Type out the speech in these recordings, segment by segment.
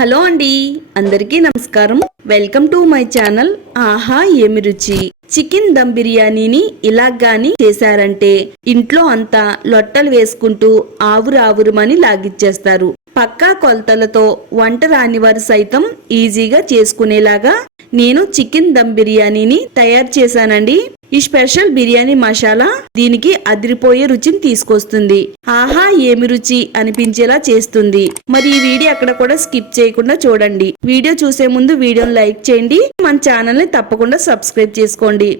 Hello అండి, అందరికీ నమస్కారం. Welcome to my channel. ఆహా ఏమి రుచి. చికెన్ దమ్ బిర్యానీని ఇలా గాని చేశారంటే ఇంట్లో అంతా లొట్టలు వేసుకుంటూ ఆవురావురుమని లాగిచ్చేస్తారు. పక్కా కొలతలతో వంట రాని వారు సైతం ఈజీగా చేసుకునేలాగా నేను చికెన్ దమ్ బిర్యానీని తయారు చేశానండి. ఈ స్పెషల్ బిర్యానీ మసాలా దీనికి అదిరిపోయే రుచిని తీసుకొస్తుంది. ఆహా ఏమి రుచి అనిపించేలా చేస్తుంది. మరి ఈ వీడియో అక్కడ కూడా స్కిప్ చేయకుండా చూడండి. వీడియో చూసే ముందు వీడియోని లైక్ చేయండి, మన ఛానల్ ని తప్పకుండా సబ్స్క్రైబ్ చేసుకోండి.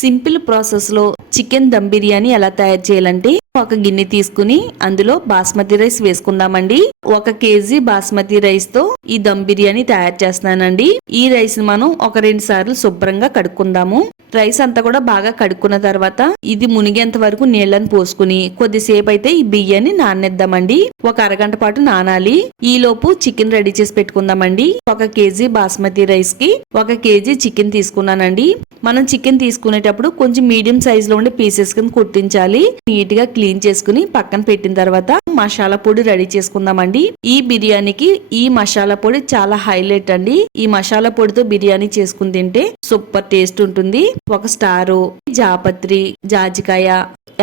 సింపుల్ ప్రాసెస్ లో చికెన్ దమ్ బిర్యానీ ఎలా తయారు చేయాలంటే, ఒక గిన్నె తీసుకుని అందులో బాస్మతి రైస్ వేసుకుందామండి. 1 కేజీ బాస్మతి రైస్ తో ఈ దమ్ బిర్యానీ తయారు చేస్తున్నానండి. ఈ రైస్ మనం 1-2 సార్లు శుభ్రంగా కడుక్కుందాము. రైస్ అంతా కూడా బాగా కడుక్కున్న తర్వాత ఇది మునిగేంత వరకు నీళ్లను పోసుకుని కొద్దిసేపు అయితే ఈ బియ్యాన్ని నాననిద్దామండి. 1 అరగంట పాటు నానాలి. ఈ లోపు చికెన్ రెడీ చేసి పెట్టుకుందామండి. 1 కేజీ బాస్మతి రైస్ కి 1 కేజీ చికెన్ తీసుకున్నానండి. మనం చికెన్ తీసుకునేటప్పుడు కొంచెం మీడియం సైజ్ లో ఉండే పీసెస్ కింద కుట్టించాలి. నీట్ గా క్లీన్ చేసుకుని పక్కన పెట్టిన తర్వాత మసాలా పొడి రెడీ చేసుకుందామండి. ఈ బిర్యానీకి ఈ మసాలా పొడి చాలా హైలైట్ అండి. ఈ మసాలా పొడితో బిర్యానీ చేసుకుని తింటే సూపర్ టేస్ట్ ఉంటుంది. 1 స్టారు, జాపత్రి, జాజికాయ,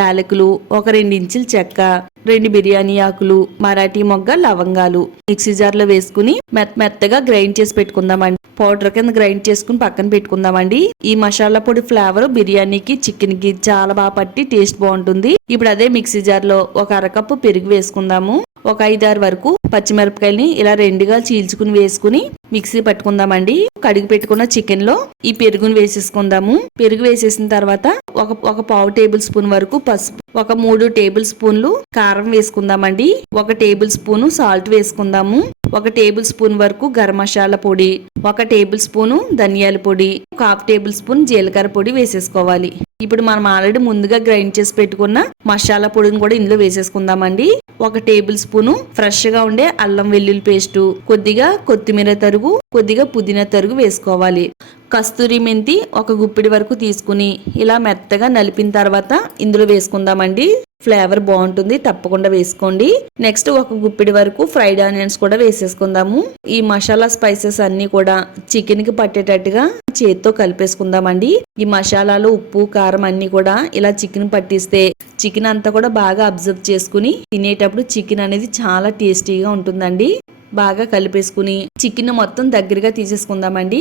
యాలకులు, 1-2 ఇంచుల చెక్క, 2 బిర్యానీ ఆకులు, మరాఠీ మొగ్గ, లవంగాలు మిక్సీ జార్ లో వేసుకుని మెత్తగా గ్రైండ్ చేసి పెట్టుకుందామండి. పౌడర్ కింద గ్రైండ్ చేసుకుని పక్కన పెట్టుకుందామండి. ఈ మసాలా పొడి ఫ్లేవర్ బిర్యానీకి, చికెన్ కి చాలా బాగా పట్టి టేస్ట్ బాగుంటుంది. ఇప్పుడు అదే మిక్సీ జార్ లో 1 అరకప్పు పెరుగు వేసుకుందాము. 5-6 వరకు పచ్చిమిరపకాయలని ఇలా 2గా చీల్చుకుని వేసుకుని మిక్సీ పట్టుకుందామండి. కడిగి పెట్టుకున్న చికెన్ లో ఈ పెరుగును వేసేసుకుందాము. పెరుగు వేసేసిన తర్వాత ఒక పావు టేబుల్ స్పూన్ వరకు పసుపు, 3 టేబుల్ స్పూన్లు కారం వేసుకుందామండి. 1 టేబుల్ స్పూన్ సాల్ట్ వేసుకుందాము. 1 టేబుల్ స్పూన్ వరకు గరం మసాలా పొడి, 1 టేబుల్ స్పూన్ ధనియాల పొడి, 1/2 టేబుల్ స్పూన్ జీలకర్ర పొడి వేసేసుకోవాలి. ఇప్పుడు మనం ఆల్రెడీ ముందుగా గ్రైండ్ చేసి పెట్టుకున్న మసాలా పొడిని కూడా ఇందులో వేసేసుకుందామండి. 1 టేబుల్ స్పూన్ ఫ్రెష్ గా ఉండే అల్లం వెల్లుల్లి పేస్టు, కొద్దిగా కొత్తిమీర తరుగు, కొద్దిగా పుదీనా తరుగు వేసుకోవాలి. కస్తూరి మెంతి 1 గుప్పిడి వరకు తీసుకుని ఇలా మెత్తగా నలిపిన తర్వాత ఇందులో వేసుకుందామండి. ఫ్లేవర్ బాగుంటుంది, తప్పకుండా వేసుకోండి. నెక్స్ట్ 1 గుప్పిడి వరకు ఫ్రైడ్ ఆనియన్స్ కూడా వేసేసుకుందాము. ఈ మసాలా స్పైసెస్ అన్ని కూడా చికెన్ కి పట్టేటట్టుగా చేత్తో కలిపేసుకుందామండి. ఈ మసాలాలు, ఉప్పు, కారం అన్ని కూడా ఇలా చికెన్ పట్టిస్తే చికెన్ అంతా కూడా బాగా అబ్జర్వ్ చేసుకుని తినేటప్పుడు చికెన్ అనేది చాలా టేస్టీగా ఉంటుందండి. బాగా కలిపేసుకుని చికెన్ మొత్తం దగ్గరగా తీసేసుకుందామండి.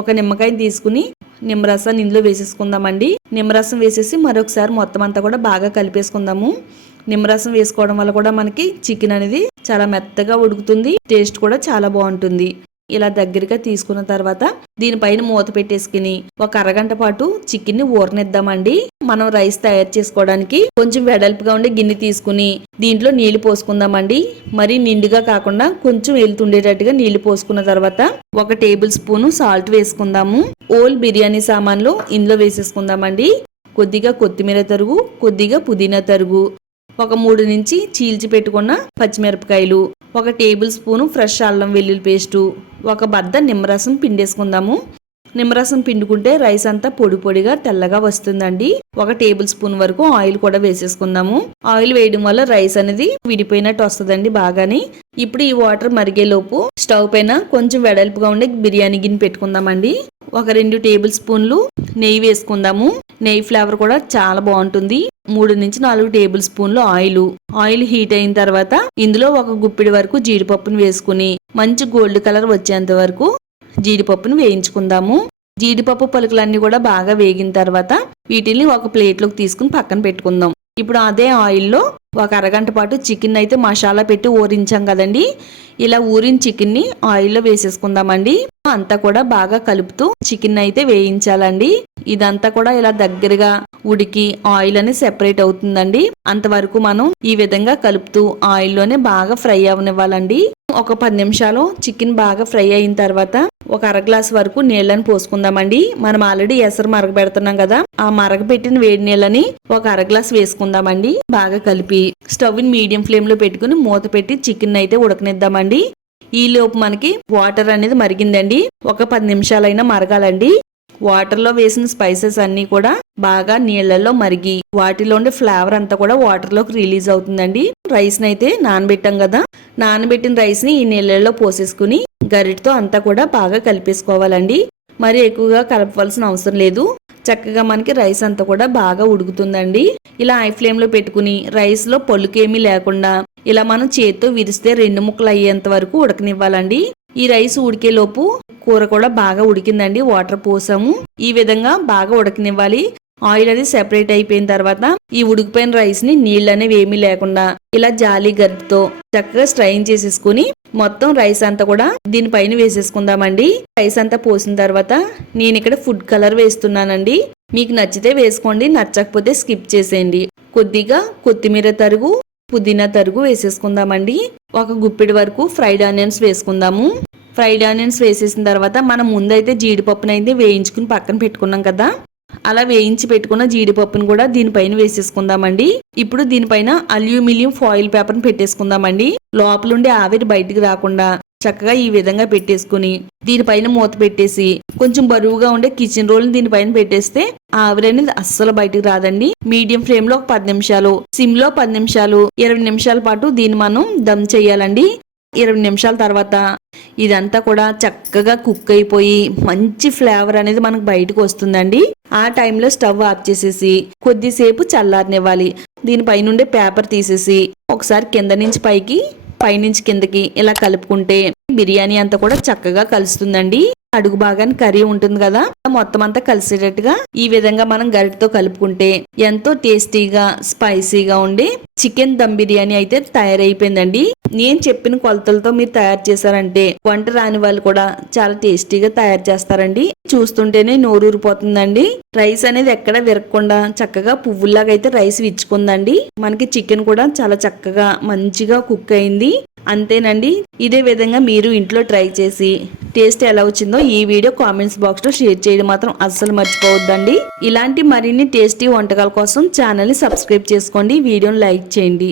1 నిమ్మకాయని తీసుకుని నిమ్మరసాన్ని ఇందులో వేసేసుకుందామండి. నిమ్మరసం వేసేసి మరొకసారి మొత్తం అంతా కూడా బాగా కలిపేసుకుందాము. నిమ్మరసం వేసుకోవడం వల్ల కూడా మనకి చికెన్ అనేది చాలా మెత్తగా ఉడుకుతుంది, టేస్ట్ కూడా చాలా బాగుంటుంది. ఇలా దగ్గరగా తీసుకున్న తర్వాత దీనిపైన మూత పెట్టేసుకుని 1 అరగంట పాటు చికెన్ ని ఊరనిద్దామండి. మనం రైస్ తయారు చేసుకోవడానికి కొంచెం వెడల్పుగా ఉండే గిన్నె తీసుకుని దీంట్లో నీళ్లు పోసుకుందామండి. మరి నిండుగా కాకుండా కొంచెం వెళ్తుండేటట్టుగా నీళ్లు పోసుకున్న తర్వాత 1 టేబుల్ స్పూన్ సాల్ట్ వేసుకుందాము. ఓల్ బిర్యానీ సామాన్లు ఇందులో వేసేసుకుందామండి. కొద్దిగా కొత్తిమీర తరుగు, కొద్దిగా పుదీనా తరుగు, 3 నుంచి చీల్చి పెట్టుకున్న పచ్చిమిరపకాయలు, 1 టేబుల్ స్పూన్ ఫ్రెష్ అల్లం వెల్లుల్లి పేస్టు, 1 బద్ద నిమ్మరసం పిండేసుకుందాము. నిమ్మరసం పిండుకుంటే రైస్ అంతా పొడి పొడిగా తెల్లగా వస్తుందండి. 1 టేబుల్ స్పూన్ వరకు ఆయిల్ కూడా వేసేసుకుందాము. ఆయిల్ వేయడం వల్ల రైస్ అనేది విడిపోయినట్టు వస్తుందండి బాగాని. ఇప్పుడు ఈ వాటర్ మరిగేలోపు స్టవ్ పైన కొంచెం వెడల్పుగా ఉండే బిర్యానీ గిన్నె పెట్టుకుందామండి. 2 టేబుల్ స్పూన్లు నెయ్యి వేసుకుందాము. నెయ్యి ఫ్లేవర్ కూడా చాలా బాగుంటుంది. 3 నుంచి 4 టేబుల్ స్పూన్లు ఆయిల్ హీట్ అయిన తర్వాత ఇందులో 1 గుప్పిడి వరకు జీడిపప్పును వేసుకుని మంచి గోల్డ్ కలర్ వచ్చేంత వరకు జీడిపప్పును వేయించుకుందాము. జీడిపప్పు పలుకులన్నీ కూడా బాగా వేగిన తర్వాత వీటిని ఒక ప్లేట్లోకి తీసుకుని పక్కన పెట్టుకుందాం. ఇప్పుడు అదే ఆయిల్లో 1 అరగంట పాటు చికెన్ అయితే మసాలా పెట్టి ఊరించాం కదండి. ఇలా ఊరిన చికెన్ ని ఆయిల్లో వేసేసుకుందామండి. అంతా కూడా బాగా కలుపుతూ చికెన్ అయితే వేయించాలండి. ఇదంతా కూడా ఇలా దగ్గరగా ఉడికి ఆయిల్ అనేది సెపరేట్ అవుతుందండి. అంతవరకు మనం ఈ విధంగా కలుపుతూ ఆయిల్లోనే బాగా ఫ్రై అవనివ్వాలండి. 10 నిమిషాలు చికెన్ బాగా ఫ్రై అయిన తర్వాత 1 అర గ్లాస్ వరకు నీళ్ళని పోసుకుందామండి. మనం ఆల్రెడీ ఎసరు మరగబెడుతున్నాం కదా, ఆ మరగబెట్టిన వేడి నీళ్ళని 1 అర గ్లాస్ వేసుకుందామండి. బాగా కలిపి స్టవ్ ని మీడియం ఫ్లేమ్ లో పెట్టుకుని మూత పెట్టి చికెన్ అయితే ఉడకనిద్దామండి. ఈ లోపు మనకి వాటర్ అనేది మరిగిందండి. 10 నిమిషాలైనా మరగాలండి. వాటర్ లో వేసిన స్పైసెస్ అన్ని కూడా బాగా నీళ్లలో మరిగి వాటిలో ఉండే ఫ్లేవర్ అంతా కూడా వాటర్ లోకి రిలీజ్ అవుతుందండి. రైస్ ని అయితే నానబెట్టాం కదా, నానబెట్టిన రైస్ ని ఈ నీళ్లలో పోసేసుకుని గరిటతో అంతా కూడా బాగా కలిపేసుకోవాలండి. మరి ఎక్కువగా కలపవలసిన అవసరం లేదు. చక్కగా మనకి రైస్ అంతా కూడా బాగా ఉడుకుతుందండి. ఇలా హై ఫ్లేమ్ లో పెట్టుకుని రైస్ లో పొల్లుకేమీ లేకుండా ఇలా మనం చేత్తో విరిస్తే 2 ముక్కలు అయ్యేంత వరకు ఉడకనివ్వాలండి. ఈ రైస్ ఉడికే లోపు కూర కూడా బాగా ఉడికిందండి. వాటర్ పోసాము. ఈ విధంగా బాగా ఉడకనివ్వాలి. ఆయిల్ అది సెపరేట్ అయిపోయిన తర్వాత ఈ ఉడికిపోయిన రైస్ ని నీళ్ళు అనేవి ఏమీ లేకుండా ఇలా జాలి గరిటతో చక్కగా స్ట్రైన్ చేసేసుకుని మొత్తం రైస్ అంతా కూడా దీనిపైన వేసేసుకుందామండి. రైస్ అంతా పోసిన తర్వాత నేను ఇక్కడ ఫుడ్ కలర్ వేస్తున్నానండి. మీకు నచ్చితే వేసుకోండి, నచ్చకపోతే స్కిప్ చేసేయండి. కొద్దిగా కొత్తిమీర తరుగు, పుదీనా తరుగు వేసేసుకుందామండి. ఒక గుప్పిడి వరకు ఫ్రైడ్ ఆనియన్స్ వేసుకుందాము. ఫ్రైడ్ ఆనియన్స్ వేసేసిన తర్వాత మనం ముందైతే జీడిపప్పునైతే వేయించుకుని పక్కన పెట్టుకున్నాం కదా, అలా వేయించి పెట్టుకున్న జీడిపప్పును కూడా దీనిపైన వేసేసుకుందామండి. ఇప్పుడు దీనిపైన అల్యూమినియం ఫాయిల్ పేపర్ని పెట్టేసుకుందామండి. లోపలుండి ఆవిరి బయటికి రాకుండా చక్కగా ఈ విధంగా పెట్టేసుకుని దీనిపైన మూత పెట్టేసి కొంచెం బరువుగా ఉండే కిచెన్ రోల్ దీనిపైన పెట్టేస్తే ఆవిరి అనేది అస్సలు బయటికి రాదండి. మీడియం ఫ్లేమ్ లో 10 నిమిషాలు, సిమ్ లో 10 నిమిషాలు, 20 నిమిషాల పాటు దీన్ని మనం దమ్ చేయాలండి. 20 నిమిషాల తర్వాత ఇదంతా కూడా చక్కగా కుక్ అయిపోయి మంచి ఫ్లేవర్ అనేది మనకు బయటకు వస్తుందండి. ఆ టైంలో స్టవ్ ఆఫ్ చేసేసి కొద్దిసేపు చల్లారనివ్వాలి. దీనిపైనుండే పేపర్ తీసేసి ఒకసారి కింద నుంచి పైకి, పైనుంచి కిందకి ఇలా కలుపుకుంటే బిర్యానీ అంతా కూడా చక్కగా కలుస్తుందండి. అడుగు భాగాన్ని కర్రీ ఉంటుంది కదా, మొత్తం అంతా కలిసేటట్టుగా ఈ విధంగా మనం గరిటతో కలుపుకుంటే ఎంతో టేస్టీగా స్పైసీగా ఉండి చికెన్ దమ్ బిర్యానీ అయితే తయారైపోయిందండి. నేను చెప్పిన కొలతలతో మీరు తయారు చేశారంటే వంట రాని వాళ్ళు కూడా చాలా టేస్టీగా తయారు చేస్తారండి. చూస్తుంటేనే నోరూరిపోతుందండి. రైస్ అనేది ఎక్కడ విరగకుండా చక్కగా పువ్వుల్లాగా అయితే రైస్ విచ్చుకుందండి. మనకి చికెన్ కూడా చాలా చక్కగా మంచిగా కుక్ అయింది. అంతేనండి. ఇదే విధంగా మీరు ఇంట్లో ట్రై చేసి టేస్ట్ ఎలా వచ్చిందో ఈ వీడియో కామెంట్స్ బాక్స్ లో షేర్ చేయడం మాత్రం అస్సలు మర్చిపోవద్దండి. ఇలాంటి మరిన్ని టేస్టీ వంటకాల కోసం ఛానల్ ని సబ్స్క్రైబ్ చేసుకోండి, వీడియోని లైక్ చేయండి.